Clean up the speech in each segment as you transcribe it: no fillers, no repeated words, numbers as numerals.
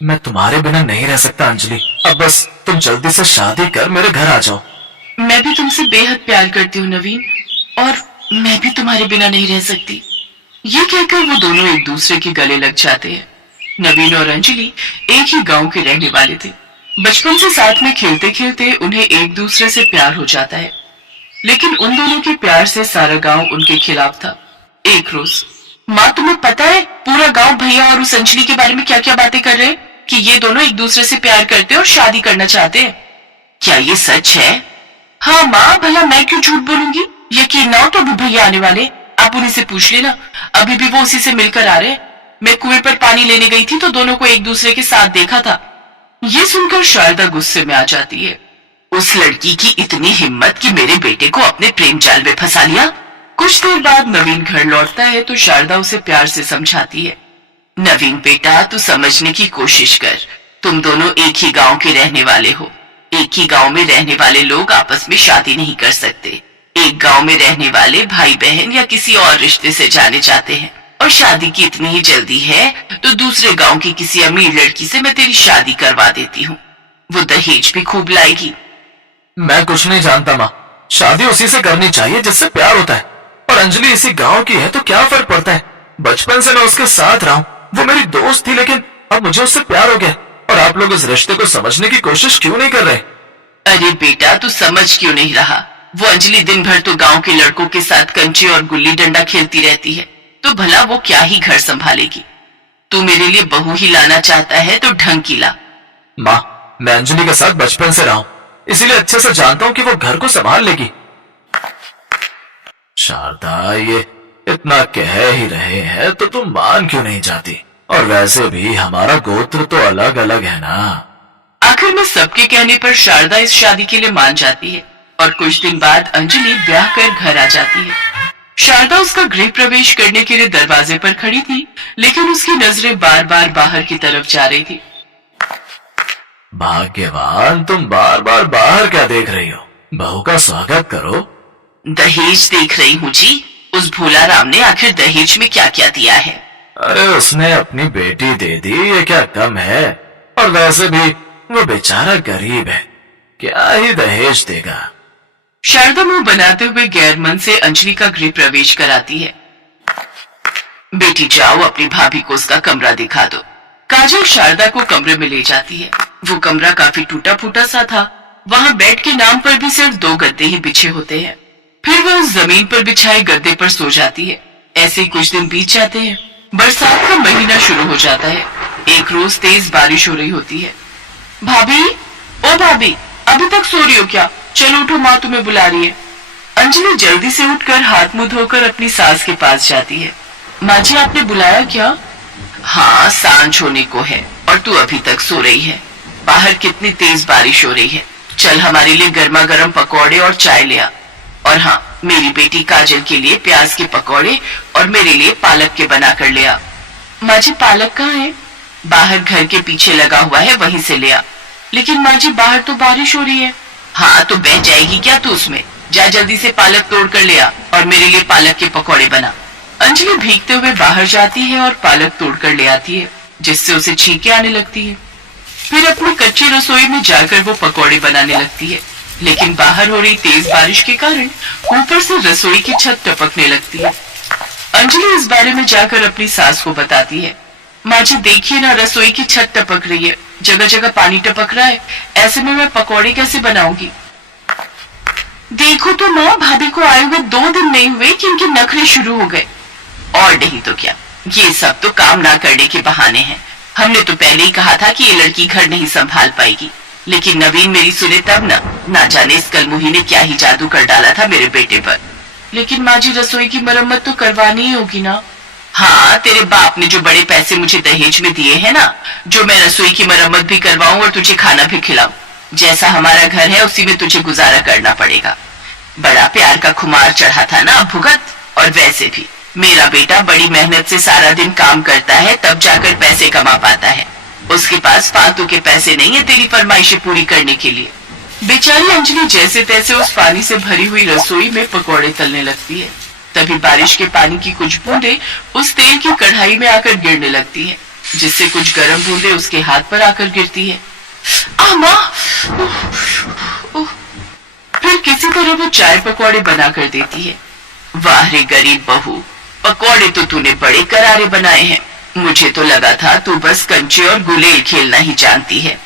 मैं तुम्हारे बिना नहीं रह सकता अंजलि। अब बस तुम जल्दी से शादी कर मेरे घर आ जाओ। मैं भी तुमसे बेहद प्यार करती हूँ नवीन, और मैं भी तुम्हारे बिना नहीं रह सकती। ये कहकर वो दोनों एक दूसरे के गले लग जाते हैं। नवीन और अंजलि एक ही गांव के रहने वाले थे। बचपन से साथ में खेलते खेलते उन्हें एक दूसरे से प्यार हो जाता है, लेकिन उन दोनों के प्यार से सारा गांव उनके खिलाफ था। एक रोज, माँ तुम्हें पता है पूरा गांव भैया और उस अंजलि के बारे में क्या क्या बातें कर रहे हैं कि ये दोनों एक दूसरे से प्यार करते और शादी करना चाहते हैं। क्या ये सच है? हाँ माँ, भला मैं क्यों झूठ बोलूंगी। यकीन ना हो तो अभी भैया आने वाले, आप उन्हीं से पूछ लेना। अभी भी वो उसी से मिलकर आ रहे हैं। मैं कुएं पर पानी लेने गई थी तो दोनों को एक दूसरे के साथ देखा था। ये सुनकर शारदा गुस्से में आ जाती है। उस लड़की की इतनी हिम्मत कि मेरे बेटे को अपने प्रेम जाल में फंसा लिया। कुछ देर बाद नवीन घर लौटता है तो शारदा उसे प्यार से समझाती है। नवीन बेटा, तू समझने की कोशिश कर। तुम दोनों एक ही गांव के रहने वाले हो। एक ही गांव में रहने वाले लोग आपस में शादी नहीं कर सकते। एक गांव में रहने वाले भाई बहन या किसी और रिश्ते से जाने जाते हैं, और शादी की इतनी ही जल्दी है तो दूसरे गांव की किसी अमीर लड़की से मैं तेरी शादी करवा देती हूँ। वो दहेज भी खूब लाएगी। मैं कुछ नहीं जानता माँ, शादी उसी से करनी चाहिए जिससे प्यार होता है। और अंजलि इसी गांव की है तो क्या फर्क पड़ता है। बचपन से मैं उसके साथ रहा हूँ, वो मेरी दोस्त थी, लेकिन अब मुझे उससे प्यार हो गया। और आप लोग इस रिश्ते को समझने की कोशिश क्यों नहीं कर रहे? अरे बेटा, तू समझ क्यों नहीं रहा। वो अंजलि दिन भर तो गांव के लड़कों के साथ कंचे और गुल्ली डंडा खेलती रहती है, तो भला वो क्या ही घर संभालेगी। तू मेरे लिए बहू ही लाना चाहता है तो ढंग की ला। माँ, मैं अंजलि के साथ बचपन से रहा हूँ, इसीलिए अच्छे से जानता हूँ कि वो घर को संभाल लेगी। शारदा, ये इतना कह ही रहे हैं तो तुम मान क्यों नहीं जाती? और वैसे भी हमारा गोत्र तो अलग अलग है ना। आखिर में सबके कहने पर शारदा इस शादी के लिए मान जाती है, और कुछ दिन बाद अंजलि ब्याह कर घर आ जाती है। शारदा उसका गृह प्रवेश करने के लिए दरवाजे पर खड़ी थी, लेकिन उसकी नजरें बार बार बाहर की तरफ जा रही थी। भाग्यवान, तुम बार बार बाहर क्या देख रही हो? बहू का स्वागत करो। दहेज देख रही हूँ जी। उस भोला राम ने आखिर दहेज में क्या क्या दिया है? अरे उसने अपनी बेटी दे दी, ये क्या कम है? और वैसे भी वो बेचारा गरीब है, क्या ही दहेज देगा। शारदा मुंह बनाते हुए गैर मन से अंजलि का गृह प्रवेश कराती है। बेटी जाओ, अपनी भाभी को उसका कमरा दिखा दो। काजल शारदा को कमरे में ले जाती है। वो कमरा काफी टूटा फूटा सा था। वहाँ बेड के नाम पर भी सिर्फ 2 गद्दे ही बिछे होते हैं। फिर वो उस जमीन पर बिछाए गद्दे पर सो जाती है। ऐसे ही कुछ दिन बीत जाते हैं। बरसात का महीना शुरू हो जाता है। एक रोज तेज बारिश हो रही होती है। भाभी, ओ भाभी, अभी तक सो रही हो क्या? चलो उठो, माँ तुम्हें बुला रही है। अंजलि जल्दी से उठकर हाथ मुंह धोकर अपनी सास के पास जाती है। माँ जी, आपने बुलाया क्या? हाँ, सांझ होने को है और तू अभी तक सो रही है। बाहर कितनी तेज बारिश हो रही है। चल हमारे लिए गर्मा गर्म पकौड़े और चाय ले आ। और हाँ, मेरी बेटी काजल के लिए प्याज के पकौड़े और मेरे लिए पालक के बना कर ले आ। माँ जी, पालक कहाँ है? बाहर घर के पीछे लगा हुआ है, वहीं से ले आ। लेकिन माँ जी, बाहर तो बारिश हो रही है। हाँ, तो बह जाएगी क्या तू उसमें? जा जल्दी से पालक तोड़ कर ले आ और मेरे लिए पालक के पकौड़े बना। अंजलि भीगते हुए बाहर जाती है और पालक तोड़ कर ले आती है, जिससे उसे छींके आने लगती है। फिर अपनी कच्ची रसोई में जाकर वो पकौड़े बनाने लगती है, लेकिन बाहर हो रही तेज बारिश के कारण ऊपर से रसोई की छत टपकने लगती है। अंजलि इस बारे में जाकर अपनी सास को बताती है। माँ जी देखिए ना, रसोई की छत टपक रही है, जगह जगह पानी टपक रहा है। ऐसे में मैं पकौड़े कैसे बनाऊंगी? देखो तो माँ, भाभी को आए हुए 2 दिन नहीं हुए कि इनके नखरे शुरू हो गए। और नहीं तो क्या, ये सब तो काम ना करने के बहाने हैं। हमने तो पहले ही कहा था कि ये लड़की घर नहीं संभाल पाएगी, लेकिन नवीन मेरी सुने तब ना जाने इस कलमुही ने क्या ही जादू कर डाला था मेरे बेटे पर। लेकिन माँ जी, रसोई की मरम्मत तो करवानी ही होगी ना? हाँ, तेरे बाप ने जो बड़े पैसे मुझे दहेज में दिए हैं ना, जो मैं रसोई की मरम्मत भी करवाऊं और तुझे खाना भी खिलाऊं। जैसा हमारा घर है उसी में तुझे गुजारा करना पड़ेगा। बड़ा प्यार का खुमार चढ़ा था ना भुगत। और वैसे भी मेरा बेटा बड़ी मेहनत से सारा दिन काम करता है, तब जाकर पैसे कमा पाता है। उसके पास फालतू के पैसे नहीं है तेरी फरमाइशें पूरी करने के लिए। बेचारी अंजलि जैसे तैसे उस पानी से भरी हुई रसोई में पकौड़े तलने लगती है। तभी बारिश के पानी की कुछ बूंदें उस तेल की कढ़ाई में आकर गिरने लगती है। जिससे कुछ गर्म बूंदें उसके हाथ पर आकर गिरती है। माँ! फिर किसी तरह वो चाय पकौड़े बनाकर देती है। वाह रे गरीब बहू, पकौड़े तो तूने बड़े करारे बनाए हैं। मुझे तो लगा था तू बस कंचे और गुलेल खेलना ही जानती है।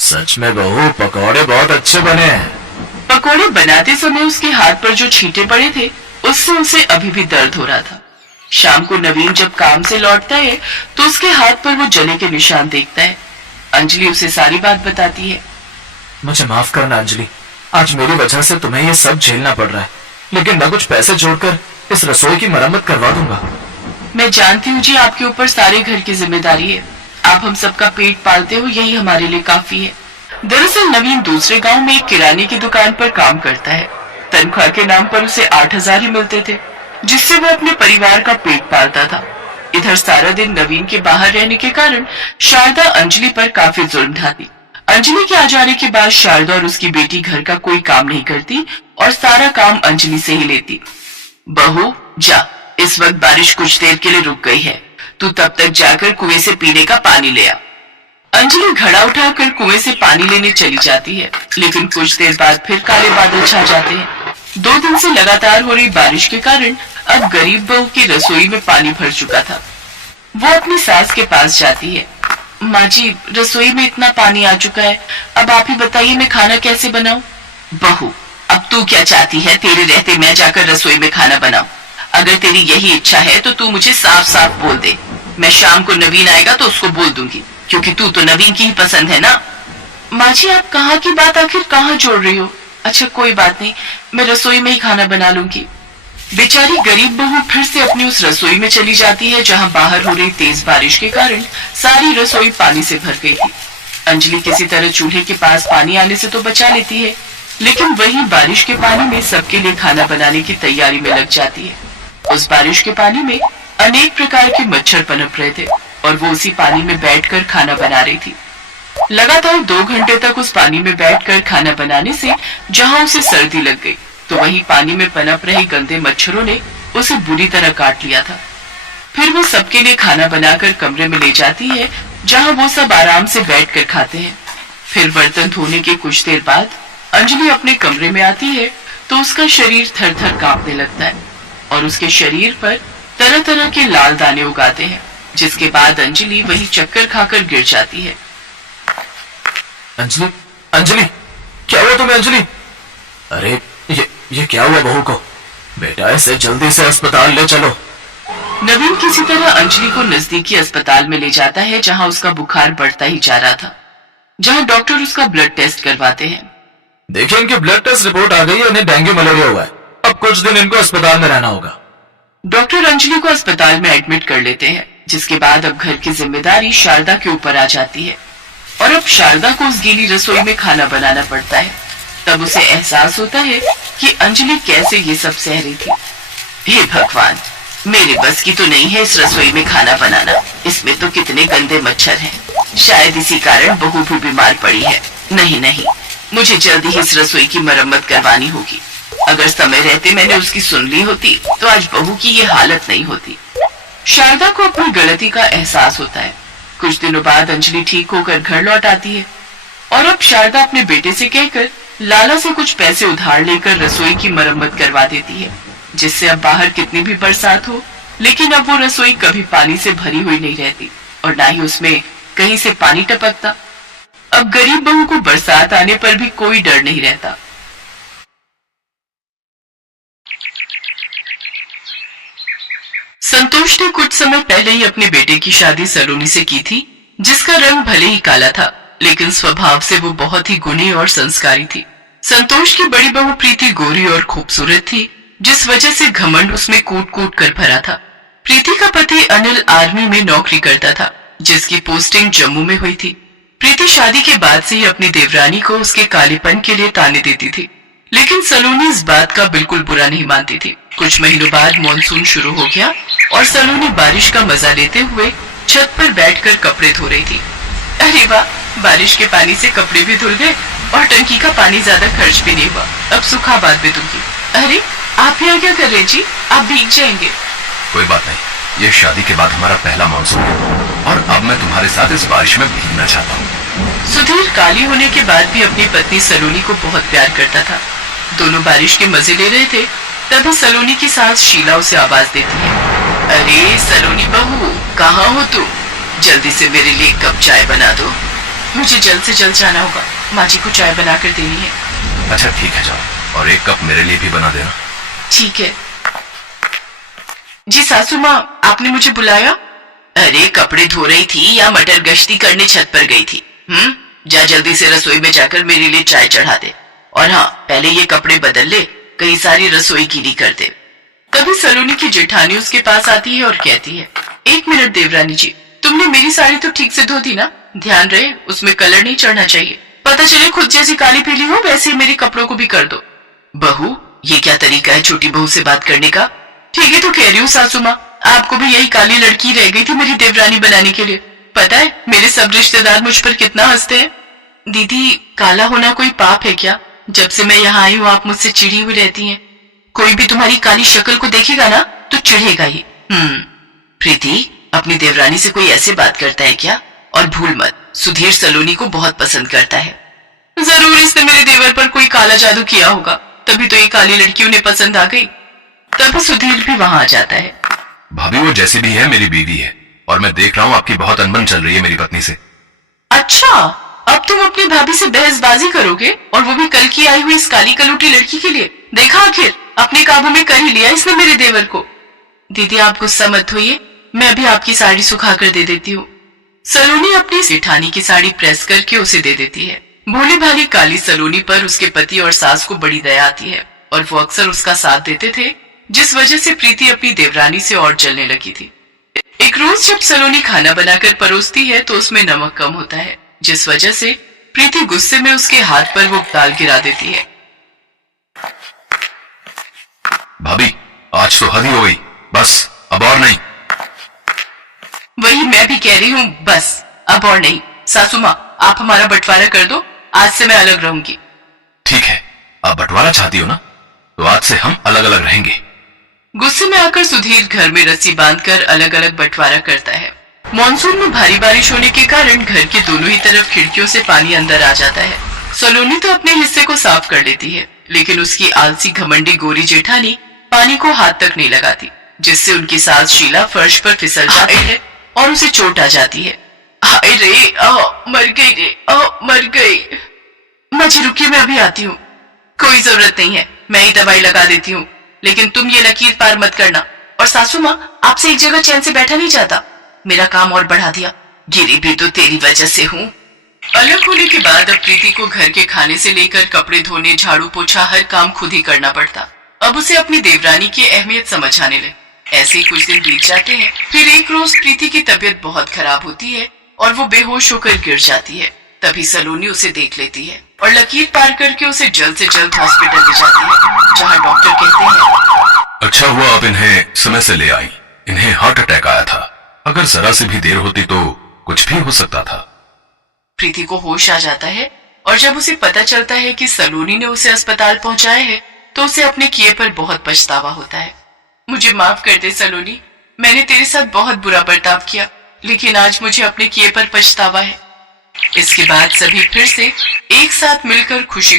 सच में बहू, पकौड़े बहुत अच्छे बने हैं। पकौड़े बनाते समय उसके हाथ पर जो छींटे पड़े थे, उससे उसे अभी भी दर्द हो रहा था। शाम को नवीन जब काम से लौटता है तो उसके हाथ पर वो जले के निशान देखता है। अंजलि उसे सारी बात बताती है। मुझे माफ करना अंजलि, आज मेरी वजह से तुम्हें ये सब झेलना पड़ रहा है, लेकिन मैं कुछ पैसे जोड़कर इस रसोई की मरम्मत करवा दूंगा। मैं जानती हूँ जी, आपके ऊपर सारे घर की जिम्मेदारी है। आप हम सबका पेट पालते हो, यही हमारे लिए काफी है। दरअसल नवीन दूसरे गांव में एक किराने की दुकान पर काम करता है। तनख्वाह के नाम पर उसे 8,000 ही मिलते थे, जिससे वो अपने परिवार का पेट पालता था। इधर सारा दिन नवीन के बाहर रहने के कारण शारदा अंजलि पर काफी जुल्म ढाती। अंजलि के आ जाने के बाद शारदा और उसकी बेटी घर का कोई काम नहीं करती और सारा काम अंजलि से ही लेती। बहू जा, इस वक्त बारिश कुछ देर के लिए रुक गई है, तू तब तक जाकर कुएं से पीने का पानी ले आ। अंजलि घड़ा उठाकर कुएं से पानी लेने चली जाती है, लेकिन कुछ देर बाद फिर काले बादल छा जाते हैं। 2 दिन से लगातार हो रही बारिश के कारण अब गरीब बहू की रसोई में पानी भर चुका था। वो अपनी सास के पास जाती है। माँ जी, रसोई में इतना पानी आ चुका है, अब आप ही बताइए मैं खाना कैसे बनाऊं? बहू, अब तू क्या चाहती है तेरे रहते मैं जाकर रसोई में खाना बनाऊं? अगर तेरी यही इच्छा है तो तू मुझे साफ साफ बोल दे। मैं शाम को नवीन आएगा तो उसको बोल दूंगी, क्योंकि तू तो नवीन की ही पसंद है ना। माँ जी, आप कहाँ की बात आखिर कहाँ जोड़ रही हो? अच्छा कोई बात नहीं, मैं रसोई में ही खाना बना लूंगी। बेचारी गरीब बहू फिर से अपनी उस रसोई में चली जाती है, जहाँ बाहर हो रही तेज बारिश के कारण सारी रसोई पानी से भर गई थी। अंजलि किसी तरह चूल्हे के पास पानी आने से तो बचा लेती है, लेकिन वही बारिश के पानी में सबके लिए खाना बनाने की तैयारी में लग जाती है। उस बारिश के पानी में अनेक प्रकार के मच्छर पनप रहे थे और वो उसी पानी में बैठकर खाना बना रही थी। लगातार 2 घंटे तक उस पानी में बैठकर खाना बनाने से जहाँ उसे सर्दी लग गई, तो वही पानी में पनप रहे गंदे मच्छरों ने उसे बुरी तरह काट लिया था। फिर वो सबके लिए खाना बनाकर कमरे में ले जाती है, जहाँ वो सब आराम से बैठकर खाते हैं। फिर बर्तन धोने के कुछ देर बाद अंजलि अपने कमरे में आती है तो उसका शरीर थर थर कांपने लगता है और उसके शरीर पर तरह तरह के लाल दाने उगाते हैं, जिसके बाद अंजलि वही चक्कर खाकर गिर जाती है। अंजलि, अंजलि, क्या हुआ तुम्हें अंजलि? अरे ये क्या हुआ बहू को? बेटा इसे जल्दी से अस्पताल ले चलो। नवीन किसी तरह अंजलि को नजदीकी अस्पताल में ले जाता है, जहां उसका बुखार बढ़ता ही जा रहा था, जहां डॉक्टर उसका ब्लड टेस्ट करवाते हैं। देखिए इनकी ब्लड टेस्ट रिपोर्ट आ गई है, इन्हें डेंगू मलेरिया हुआ है। अब कुछ दिन इनको अस्पताल में रहना होगा। डॉक्टर अंजलि को अस्पताल में एडमिट कर लेते हैं, जिसके बाद अब घर की जिम्मेदारी शारदा के ऊपर आ जाती है और अब शारदा को उस गीली रसोई में खाना बनाना पड़ता है। तब उसे एहसास होता है कि अंजलि कैसे ये सब सह रही थी। हे भगवान, मेरे बस की तो नहीं है इस रसोई में खाना बनाना। इसमें तो कितने गंदे मच्छर हैं। शायद इसी कारण बहू भी बीमार पड़ी है। नहीं, मुझे जल्दी ही इस रसोई की मरम्मत करवानी होगी। अगर समय रहते मैंने उसकी सुन ली होती तो आज बहू की ये हालत नहीं होती। शारदा को अपनी गलती का एहसास होता है। कुछ दिनों बाद अंजलि ठीक होकर घर लौट आती है और अब शारदा अपने बेटे से कहकर लाला से कुछ पैसे उधार लेकर रसोई की मरम्मत करवा देती है, जिससे अब बाहर कितनी भी बरसात हो, लेकिन अब वो रसोई कभी पानी से भरी हुई नहीं रहती और ना ही उसमें कहीं से पानी टपकता। अब गरीब बहू को बरसात आने पर भी कोई डर नहीं रहता। संतोष ने कुछ समय पहले ही अपने बेटे की शादी सलोनी से की थी, जिसका रंग भले ही काला था, लेकिन स्वभाव से वो बहुत ही गुणी और संस्कारी थी। संतोष की बड़ी बहू प्रीति गोरी और खूबसूरत थी, जिस वजह से घमंड उसमें कूट कूट कर भरा था। प्रीति का पति अनिल आर्मी में नौकरी करता था, जिसकी पोस्टिंग जम्मू में हुई थी। प्रीति शादी के बाद से ही अपनी देवरानी को उसके कालेपन के लिए ताने देती थी, लेकिन सलोनी इस बात का बिल्कुल बुरा नहीं मानती थी। कुछ महीनों बाद मॉनसून शुरू हो गया और सलोनी बारिश का मजा लेते हुए छत पर बैठकर कपड़े धो रही थी। अरे वाह, बारिश के पानी से कपड़े भी धुल गए और टंकी का पानी ज्यादा खर्च भी नहीं हुआ। अब सूखा बाद में दूंगी। अरे आप यहाँ क्या कर रहे जी? आप भीग जाएंगे। कोई बात नहीं, ये शादी के बाद हमारा पहला मानसून है और अब मैं तुम्हारे साथ इस बारिश में भीगना चाहता हूँ। सुधीर काली होने के बाद भी अपनी पत्नी सलोनी को बहुत प्यार करता था। दोनों बारिश के मजे ले रहे थे, तभी सलोनी की सास शीला उसे आवाज देती है, अरे सलोनी बहू, कहाँ हो तुम? जल्दी से मेरे लिए एक कप चाय बना दो। मुझे जल्द से जल्द जाना होगा, माँ जी को चाय बनाकर देनी है। अच्छा ठीक है, जाओ, और एक कप मेरे लिए भी बना देना। ठीक है। जी सासू माँ, आपने मुझे बुलाया? अरे कपड़े धो रही थी या मटर गश्ती करने छत पर गई थी? जा जल्दी से रसोई में जाकर मेरे लिए चाय चढ़ा दे, और हाँ पहले ये कपड़े बदल ले, कई सारी रसोई गीली कर दे। तभी सलोनी की जेठानी उसके पास आती है और कहती है, एक मिनट देवरानी जी, तुमने मेरी साड़ी तो ठीक से धो दी ना? ध्यान रहे उसमें कलर नहीं चढ़ना चाहिए, पता चले खुद जैसी काली पीली हो वैसे ही मेरे कपड़ों को भी कर दो। बहू, ये क्या तरीका है छोटी बहू से बात करने का? ठीक है तो कह रही हूँ सासू माँ, आपको भी यही काली लड़की रह गई थी मेरी देवरानी बनाने के लिए। पता है मेरे सब रिश्तेदार मुझ पर कितना हंसते हैं। दीदी, काला होना कोई पाप है क्या? जब से मैं यहाँ आई हूँ आप मुझसे चिढ़ी हुई रहती हैं। कोई भी तुम्हारी काली शक्ल को देखेगा ना तो चिढ़ेगा ही। प्रीति, अपनी देवरानी से कोई ऐसे बात करता है क्या? और भूल मत, सुधीर सलोनी को बहुत पसंद करता है। जरूर इसने मेरे देवर पर कोई काला जादू किया होगा, तभी तो ये काली लड़की उन्हें पसंद आ गई। तभी सुधीर भी वहां आ जाता है। भाभी, वो जैसी भी है मेरी बीवी है, और मैं देख रहा हूँ आपकी बहुत अनबन चल रही है मेरी पत्नी से। अच्छा, अब तुम अपनी भाभी से बहसबाजी करोगे, और वो भी कल की आई हुई इस काली कलूटी लड़की के लिए? देखा आखिर अपने काबू में कर ही लिया इसने मेरे देवर को। दीदी आप गुस्सा मत होइए, मैं अभी आपकी साड़ी सुखा कर दे देती हूँ। सलोनी अपनी सेठानी की साड़ी प्रेस करके उसे दे देती है। भोली भाली काली सलोनी पर उसके पति और सास को बड़ी दया आती है, और वो अक्सर उसका साथ देते थे, जिस वजह से प्रीति अपनी देवरानी से और जलने लगी थी। एक रोज जब सलोनी खाना बनाकर परोसती है तो उसमें नमक कम होता है, जिस वजह से प्रीति गुस्से में उसके हाथ पर वो दाल गिरा देती है। भाभी, आज तो हद ही हो गई, बस अब और नहीं। वही मैं भी कह रही हूँ, बस अब और नहीं। सासू माँ, आप हमारा बंटवारा कर दो, आज से मैं अलग रहूंगी। ठीक है, आप बंटवारा चाहती हो ना, तो आज से हम अलग अलग रहेंगे। गुस्से में आकर सुधीर घर में रस्सी बांधकर अलग अलग बंटवारा करता है। मॉनसून में भारी बारिश होने के कारण घर के दोनों ही तरफ खिड़कियों से पानी अंदर आ जाता है। सलोनी तो अपने हिस्से को साफ कर लेती है, लेकिन उसकी आलसी घमंडी गोरी जेठानी पानी को हाथ तक नहीं लगाती, जिससे उनकी सास शीला फर्श पर फिसल जाती है और उसे चोट आ जाती है। हाय रे, मर गई रे, मर गई। माँ जी रुकिए, मैं अभी आती हूँ। कोई जरूरत नहीं है, मैं ही दवाई लगा देती हूँ, लेकिन तुम ये लकीर पार मत करना। और सासू माँ, आपसे एक जगह चैन से बैठा नहीं जाता, मेरा काम और बढ़ा दिया। गिरी भी तो तेरी वजह से हूँ। अलग होने के बाद अब प्रीति को घर के खाने से लेकर कपड़े धोने, झाड़ू पोछा हर काम खुद ही करना पड़ता। अब उसे अपनी देवरानी की अहमियत समझ आने लगी। ऐसे ही कुछ दिन बीत जाते हैं। फिर एक रोज प्रीति की तबीयत बहुत खराब होती है और वो बेहोश होकर गिर जाती है। तभी सलोनी उसे देख लेती है और लकीर पार करके उसे जल्द से जल्द हॉस्पिटल ले जाती है, जहाँ डॉक्टर कहते हैं, अच्छा हुआ आप इन्हें समय से ले आई, इन्हें हार्ट अटैक आया था, अगर जरा से भी देर होती तो कुछ भी हो सकता था। प्रीति को होश आ जाता है और जब उसे पता चलता है कि सलोनी ने उसे अस्पताल पहुंचाया है तो उसे अपने किए पर बहुत पछतावा होता है। मुझे माफ कर दे सलोनी, मैंने तेरे साथ बहुत बुरा बर्ताव किया, लेकिन आज मुझे अपने किए पर पछतावा है। इसके बाद सभी फिर से एक साथ मिलकर खुशी